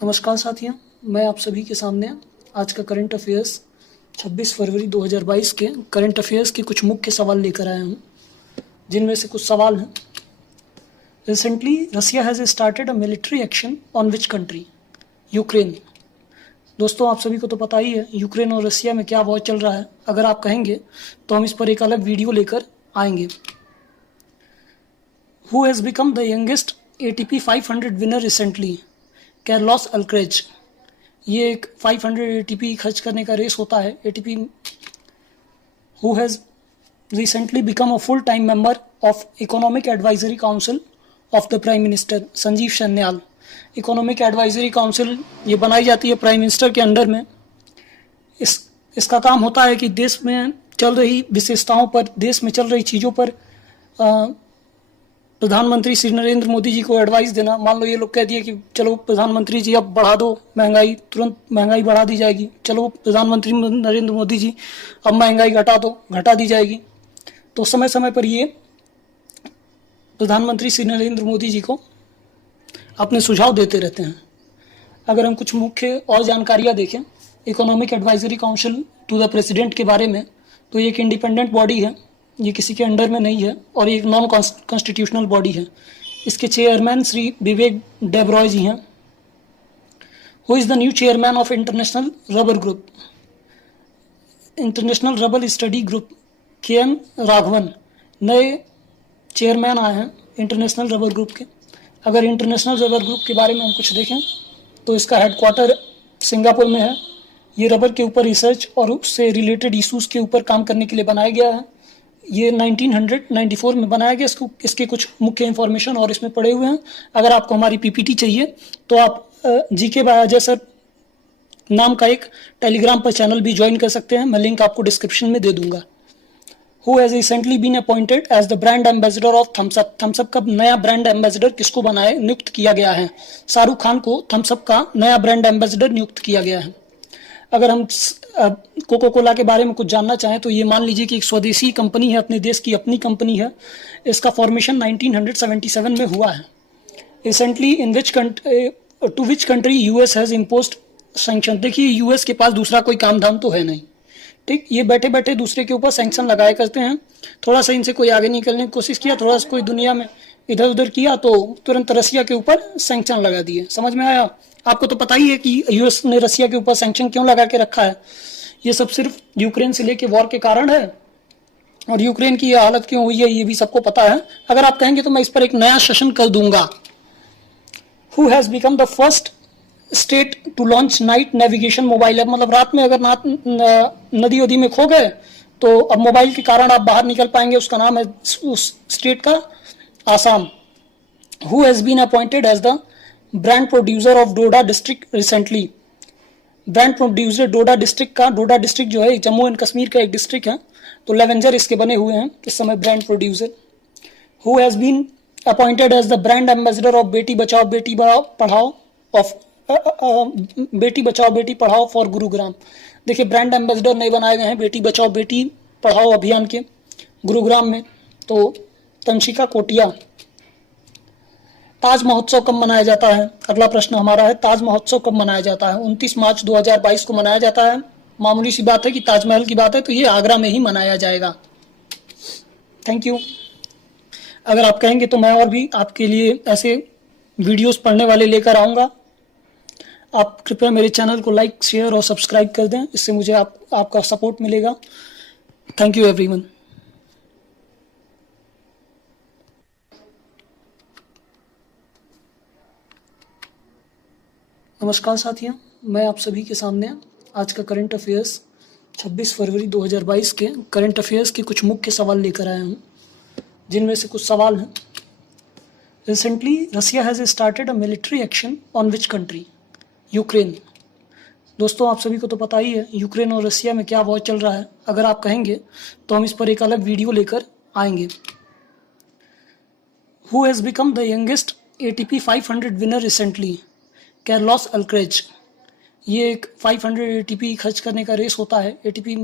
नमस्कार साथियों, मैं आप सभी के सामने आज का करंट अफेयर्स 26 फरवरी 2022 के करंट अफेयर्स के कुछ मुख्य सवाल लेकर आया हूँ, जिनमें से कुछ सवाल हैं। Recently Russia has started a military action on which country? Ukraine. दोस्तों, आप सभी को तो पता ही है यूक्रेन और रसिया में क्या वॉर चल रहा है। अगर आप कहेंगे तो हम इस पर एक अलग वीडियो लेकर आएंगे। Who has become the youngest ATP 500 winner recently? Carlos Alcaraz. ये एक 500 ATP खर्च करने का रेस होता है ATP। Who has recently become a full time member of economic advisory council of the prime minister? Sanjeev Sanyal. Economic advisory council ये बनाई जाती है प्राइम मिनिस्टर के अंडर में। इसका काम होता है कि देश में चल रही विशेषताओं पर, देश में चल रही चीज़ों पर प्रधानमंत्री श्री नरेंद्र मोदी जी को एडवाइस देना। मान लो ये लोग कह दिए कि चलो प्रधानमंत्री जी अब बढ़ा दो महंगाई, तुरंत महंगाई बढ़ा दी जाएगी। चलो प्रधानमंत्री नरेंद्र मोदी जी अब महंगाई घटा दो, घटा दी जाएगी। तो समय समय पर ये प्रधानमंत्री श्री नरेंद्र मोदी जी को अपने सुझाव देते रहते हैं। अगर हम कुछ मुख्य और जानकारियाँ देखें economic advisory council to the president के बारे में, तो ये एक इंडिपेंडेंट बॉडी है, ये किसी के अंडर में नहीं है और एक नॉन कॉन्स्टिट्यूशनल बॉडी है। इसके चेयरमैन श्री विवेक डेब्रॉय जी हैं। Who is the new chairman of international rubber group? International rubber study group KN Raghavan नए चेयरमैन आए हैं इंटरनेशनल रबर ग्रुप के। अगर इंटरनेशनल रबर ग्रुप के बारे में हम कुछ देखें तो इसका हेडक्वार्टर सिंगापुर में है। ये रबर के ऊपर रिसर्च और उससे रिलेटेड इशूज़ के ऊपर काम करने के लिए बनाया गया है। ये 1994 में बनाया गया। इसके कुछ मुख्य इन्फॉर्मेशन और इसमें पड़े हुए हैं। अगर आपको हमारी PPT चाहिए तो आप GK बाय अजय सर नाम का एक टेलीग्राम पर चैनल भी ज्वाइन कर सकते हैं, मैं लिंक आपको डिस्क्रिप्शन में दे दूंगा। Who has recently been appointed as the brand ambassador of Thums Up? Thums Up का नया ब्रांड एम्बेसडर किसको बनाए नियुक्त किया गया है? शाहरुख खान को थम्सअप का नया ब्रांड एम्बेसडर नियुक्त किया गया है। अगर हम कोको कोला के बारे में कुछ जानना चाहें तो ये मान लीजिए कि एक स्वदेशी कंपनी है, अपने देश की अपनी कंपनी है। इसका फॉर्मेशन 1977 में हुआ है। Recently to which country US has imposed sanction? देखिए US के पास दूसरा कोई काम धाम तो है नहीं, ठीक। ये बैठे बैठे दूसरे के ऊपर सैंक्शन लगाए करते हैं। थोड़ा सा इनसे कोई आगे निकलने की कोशिश किया, थोड़ा सा कोई दुनिया में इधर उधर किया तो तुरंत रसिया के ऊपर सैंक्शन लगा दिए। समझ में आया? आपको तो पता ही है कि US ने रसिया के ऊपर सैंक्शन क्यों लगा के रखा है। ये सब सिर्फ यूक्रेन से लेके वॉर के कारण है, और यूक्रेन की ये हालत क्यों हुई है ये भी सबको पता है। अगर आप कहेंगे तो मैं इस पर एक नया सेशन कर दूंगा। Who has become the first state to launch night navigation mobile app? मतलब रात में अगर नदी वदी में खो गए तो अब मोबाइल के कारण आप बाहर निकल पाएंगे। उसका नाम है उस स्टेट का Assam. Who has been appointed as the brand producer of Doda district recently? Brand producer Doda district का, डोडा डिस्ट्रिक्ट जो है जम्मू एंड कश्मीर का एक डिस्ट्रिक्ट है, तो लेवेंजर इसके बने हुए हैं इस समय brand producer. Who has been appointed as the brand ambassador of Beti Bachao Beti Padhao बेटी बचाओ बेटी पढ़ाओ फॉर गुरुग्राम? देखिए ब्रांड एम्बेसडर नए बनाए गए हैं बेटी बचाओ बेटी पढ़ाओ अभियान के गुरुग्राम में, तो तंशिका कोटिया। ताज महोत्सव कब मनाया जाता है? अगला प्रश्न हमारा है, ताज महोत्सव कब मनाया जाता है? 29 मार्च 2022 को मनाया जाता है। मामूली सी बात है कि ताजमहल की बात है तो ये आगरा में ही मनाया जाएगा। Thank you. अगर आप कहेंगे तो मैं और भी आपके लिए ऐसे वीडियोस पढ़ने वाले लेकर आऊँगा। आप कृपया मेरे चैनल को लाइक, शेयर और सब्सक्राइब कर दें, इससे मुझे आपका सपोर्ट मिलेगा। Thank you everyone. नमस्कार साथियों, मैं आप सभी के सामने आज का करंट अफेयर्स 26 फरवरी 2022 के करंट अफेयर्स के कुछ मुख्य सवाल लेकर आया हूँ, जिनमें से कुछ सवाल हैं। Recently Russia has started a military action on which country? Ukraine. दोस्तों, आप सभी को तो पता ही है यूक्रेन और रसिया में क्या वॉर चल रहा है। अगर आप कहेंगे तो हम इस पर एक अलग वीडियो लेकर आएंगे। Who has become the youngest ATP 500 winner recently? Carlos Alcaraz. ये एक 500 ATP खर्च करने का रेस होता है ATP।